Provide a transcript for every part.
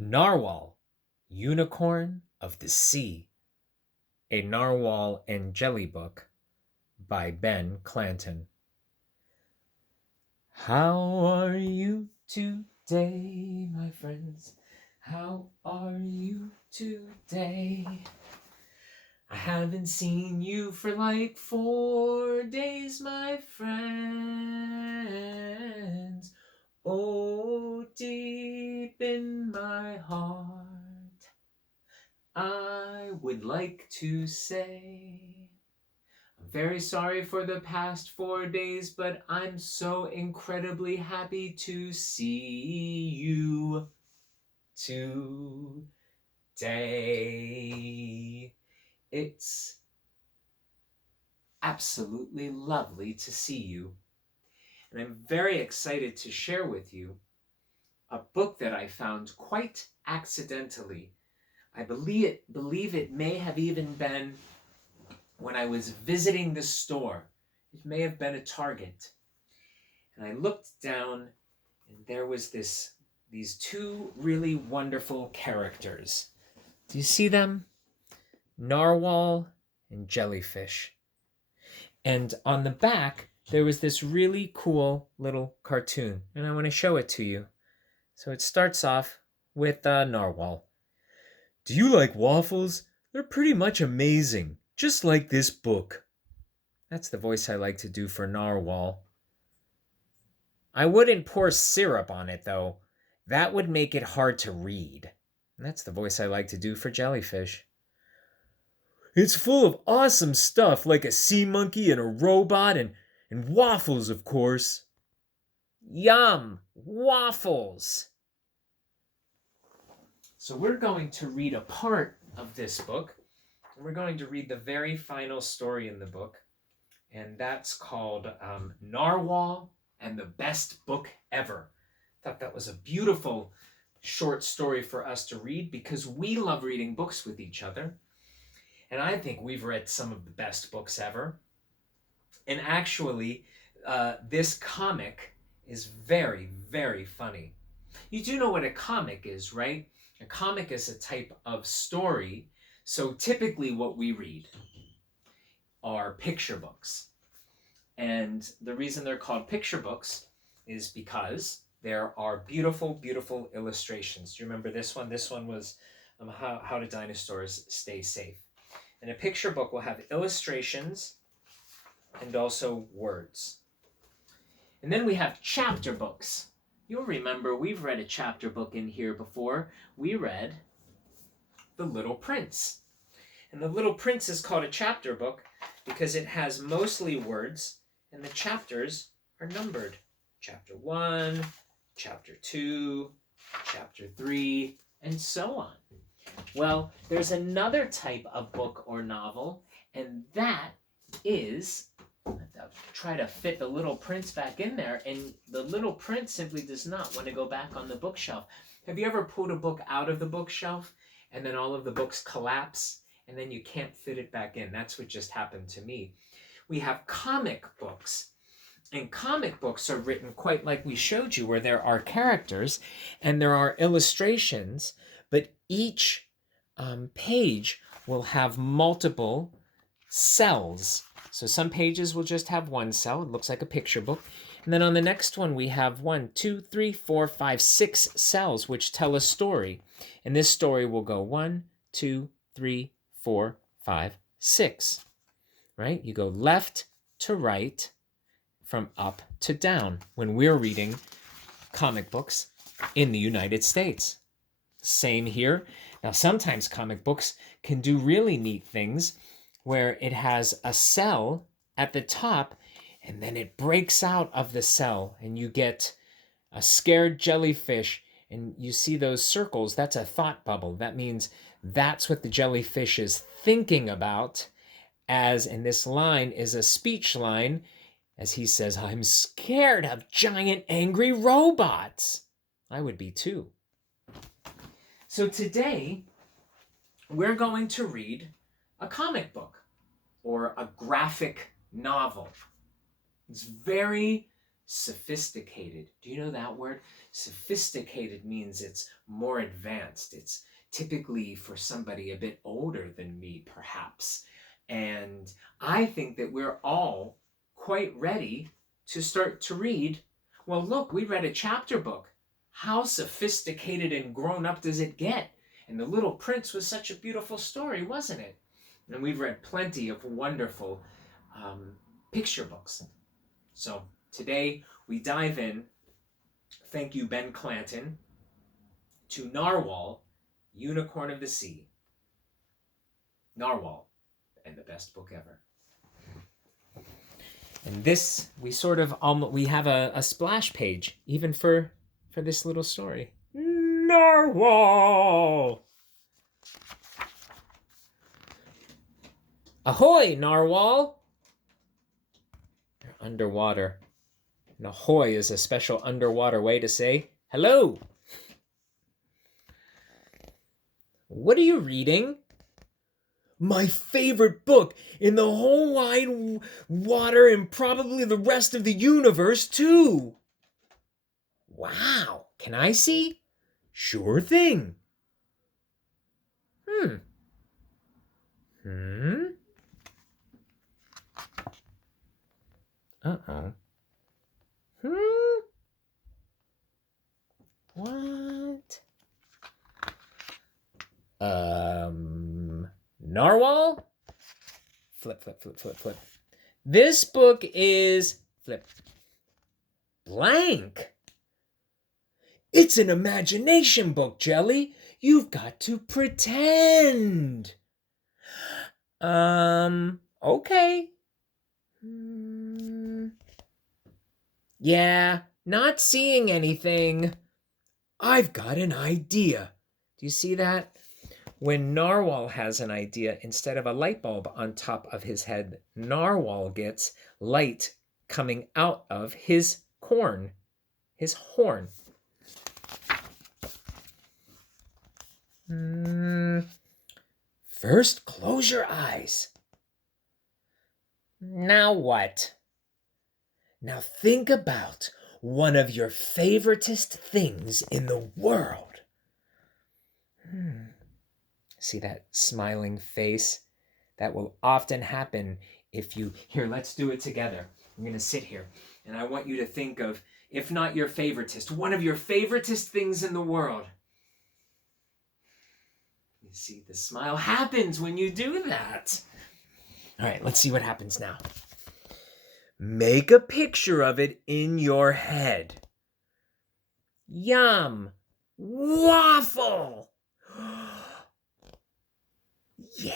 Narwhal, Unicorn of the Sea, a narwhal and jelly book by Ben Clanton. How are you today, my friends? How are you today? I haven't seen you for like 4 days, my friends. Oh, deep in my heart, I would like to say, I'm very sorry for the past 4 days, but I'm so incredibly happy to see you today. It's absolutely lovely to see you. And I'm very excited to share with you a book that I found quite accidentally. I believe it may have even been when I was visiting the store. It may have been a Target. And I looked down and there was these two really wonderful characters. Do you see them? Narwhal and jellyfish. And on the back, there was this really cool little cartoon, and I want to show it to you. So it starts off with Narwhal. Do you like waffles? They're pretty much amazing, just like this book. That's the voice I like to do for Narwhal. I wouldn't pour syrup on it, though. That would make it hard to read. And that's the voice I like to do for jellyfish. It's full of awesome stuff like a sea monkey and a robot and waffles, of course. Yum! Waffles! So we're going to read a part of this book. We're going to read the very final story in the book. And that's called Narwhal and the Best Book Ever. I thought that was a beautiful short story for us to read because we love reading books with each other. And I think we've read some of the best books ever. And actually, this comic is very, very funny. You do know what a comic is, right? A comic is a type of story. So typically what we read are picture books. And the reason they're called picture books is because there are beautiful, beautiful illustrations. Do you remember this one? This one was How do Dinosaurs Stay Safe? And a picture book will have illustrations and also words. And then we have chapter books. You'll remember we've read a chapter book in here before. We read The Little Prince. And The Little Prince is called a chapter book because it has mostly words and the chapters are numbered. Chapter 1, Chapter 2, Chapter 3, and so on. Well, there's another type of book or novel, and that is, I'll try to fit the Little Prince back in there, and the Little Prince simply does not want to go back on the bookshelf. Have you ever pulled a book out of the bookshelf, and then all of the books collapse, and then you can't fit it back in? That's what just happened to me. We have comic books. And comic books are written quite like we showed you, where there are characters and there are illustrations, but each page will have multiple cells. So some pages will just have one cell. It looks like a picture book. And then on the next one, we have 1, 2, 3, 4, 5, 6 cells, which tell a story. And this story will go 1, 2, 3, 4, 5, 6. Right? You go left to right, from up to down when we're reading comic books in the United States. Same here. Now, sometimes comic books can do really neat things where it has a cell at the top and then it breaks out of the cell and you get a scared jellyfish and you see those circles. That's a thought bubble. That means that's what the jellyfish is thinking about, as in this line is a speech line, as he says, I'm scared of giant angry robots. I would be too. So today, we're going to read a comic book or a graphic novel. It's very sophisticated. Do you know that word? Sophisticated means it's more advanced. It's typically for somebody a bit older than me, perhaps. And I think that we're all quite ready to start to read. Well, look, we read a chapter book. How sophisticated and grown up does it get? And The Little Prince was such a beautiful story, wasn't it? And we've read plenty of wonderful picture books. So today we dive in, thank you Ben Clanton, to Narwhal, Unicorn of the Sea. Narwhal, and the best book ever. And this, we sort of, we have a splash page, even for this little story. Narwhal! Ahoy, Narwhal! They're underwater. And ahoy is a special underwater way to say hello. What are you reading? My favorite book in the whole wide water and probably the rest of the universe, too. Wow, can I see? Sure thing. Uh-oh. What? Narwhal? Flip, flip, flip, flip, flip. This book is flip. Blank. It's an imagination book, Jelly. You've got to pretend. Okay. Yeah, not seeing anything. I've got an idea. Do you see that? When Narwhal has an idea, instead of a light bulb on top of his head, Narwhal gets light coming out of his horn. First, close your eyes. Now what? Now think about one of your favoritist things in the world. See that smiling face? That will often happen if you... Here, let's do it together. I'm going to sit here, and I want you to think of, if not your favoritist, one of your favoritist things in the world. You see, the smile happens when you do that. All right, let's see what happens now. Make a picture of it in your head. Yum! Waffle! Yeah!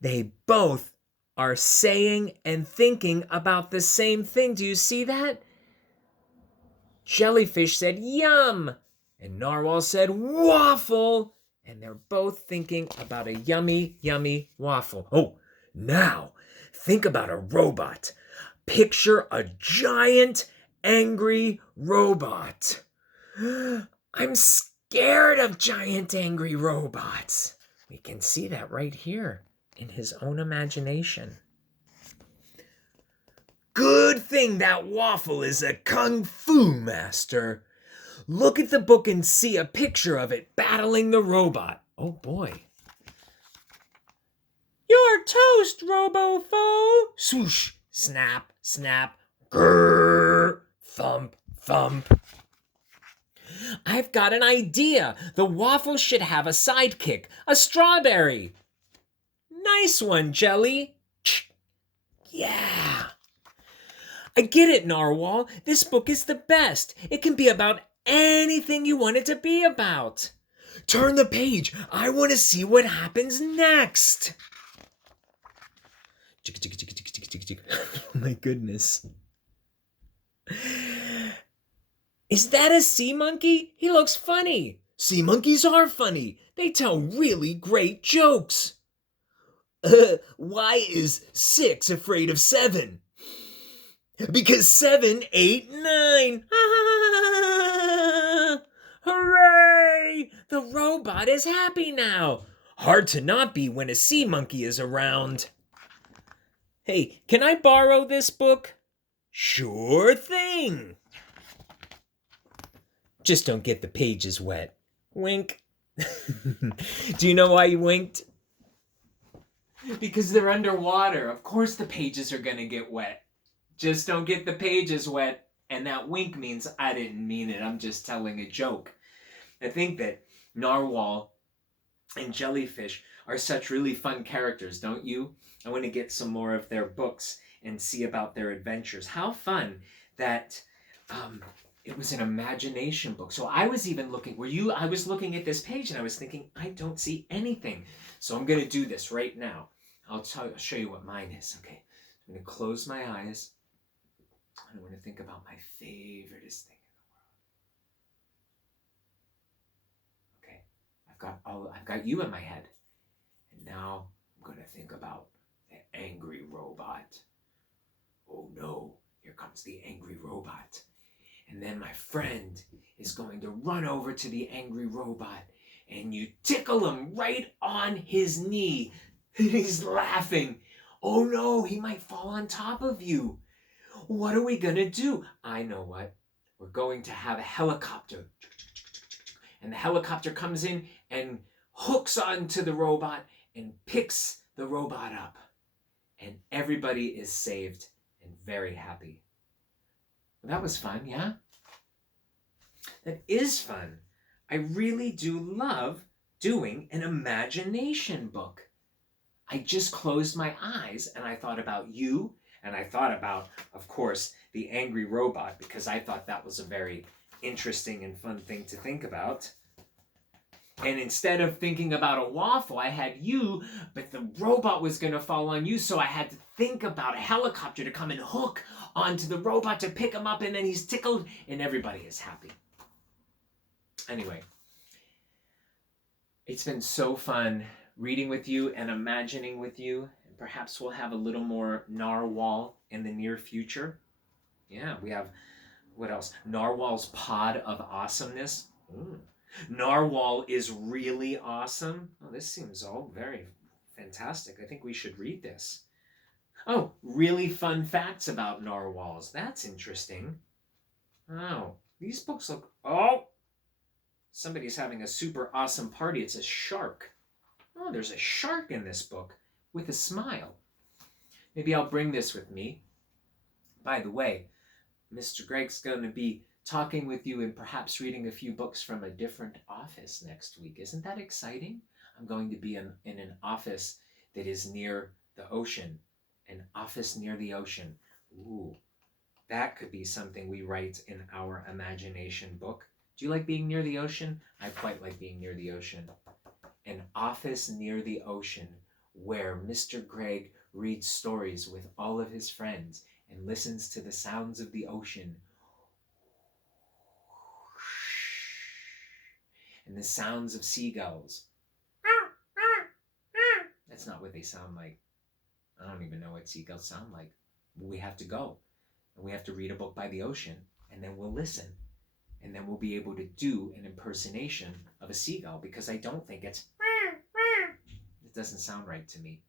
They both are saying and thinking about the same thing. Do you see that? Jellyfish said yum, and Narwhal said waffle, and they're both thinking about a yummy, yummy waffle. Oh, now think about a robot. Picture a giant, angry robot. I'm scared of giant, angry robots. We can see that right here in his own imagination. Good thing that waffle is a kung fu master. Look at the book and see a picture of it battling the robot. Oh boy. You're toast, Robo-Foe! Swoosh, snap, snap, grrr, thump, thump. I've got an idea. The waffle should have a sidekick, a strawberry. Nice one, Jelly. Yeah. I get it, Narwhal. This book is the best. It can be about anything you want it to be about. Turn the page. I want to see what happens next. Oh my goodness. Is that a sea monkey? He looks funny. Sea monkeys are funny. They tell really great jokes. Why is 6 afraid of 7? Because 7, 8, 9. Hooray! The robot is happy now. Hard to not be when a sea monkey is around. Hey, can I borrow this book? Sure thing. Just don't get the pages wet. Wink. Do you know why you winked? Because they're underwater. Of course the pages are gonna get wet. Just don't get the pages wet. And that wink means I didn't mean it. I'm just telling a joke. I think that Narwhal and Jellyfish are such really fun characters, don't you? I want to get some more of their books and see about their adventures. How fun that it was an imagination book. So I was even looking, I was looking at this page and I was thinking, I don't see anything. So I'm going to do this right now. I'll show you what mine is. Okay, I'm going to close my eyes. I want to think about my favoriteest thing in the world. Okay, I've got you in my head. And now I'm going to think about the angry robot. Oh no, here comes the angry robot. And then my friend is going to run over to the angry robot and you tickle him right on his knee. He's laughing. Oh no, he might fall on top of you. What are we gonna do? I know what. We're going to have a helicopter. And the helicopter comes in and hooks onto the robot and picks the robot up. And everybody is saved and very happy. That was fun, yeah? That is fun. I really do love doing an imagination book. I just closed my eyes and I thought about you and I thought about, of course, the angry robot because I thought that was a very interesting and fun thing to think about. And instead of thinking about a waffle, I had you, but the robot was going to fall on you, so I had to think about a helicopter to come and hook onto the robot to pick him up, and then he's tickled, and everybody is happy. Anyway, it's been so fun reading with you and imagining with you, and perhaps we'll have a little more Narwhal in the near future. Yeah, we have, what else? Narwhal's Pod of Awesomeness. Ooh. Narwhal is really awesome. Oh, this seems all very fantastic. I think we should read this. Oh, really fun facts about narwhals. That's interesting. Oh, these books look... Oh! Somebody's having a super awesome party. It's a shark. Oh, there's a shark in this book with a smile. Maybe I'll bring this with me. By the way, Mr. Greg's going to be talking with you and perhaps reading a few books from a different office next week. Isn't that exciting? I'm going to be in an office that is near the ocean. An office near the ocean. Ooh, that could be something we write in our imagination book. Do you like being near the ocean? I quite like being near the ocean. An office near the ocean where Mr. Greg reads stories with all of his friends and listens to the sounds of the ocean and the sounds of seagulls. That's not what they sound like. I don't even know what seagulls sound like. We have to go. And we have to read a book by the ocean. And then we'll listen. And then we'll be able to do an impersonation of a seagull. Because I don't think it doesn't sound right to me.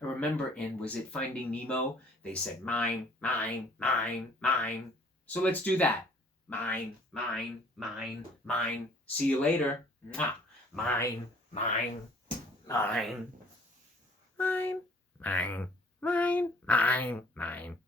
I remember was it Finding Nemo? They said, mine, mine, mine, mine. So let's do that. Mine, mine, mine, mine. See you later. Mwah. Mine, mine, mine. Mine, mine, mine, mine, mine.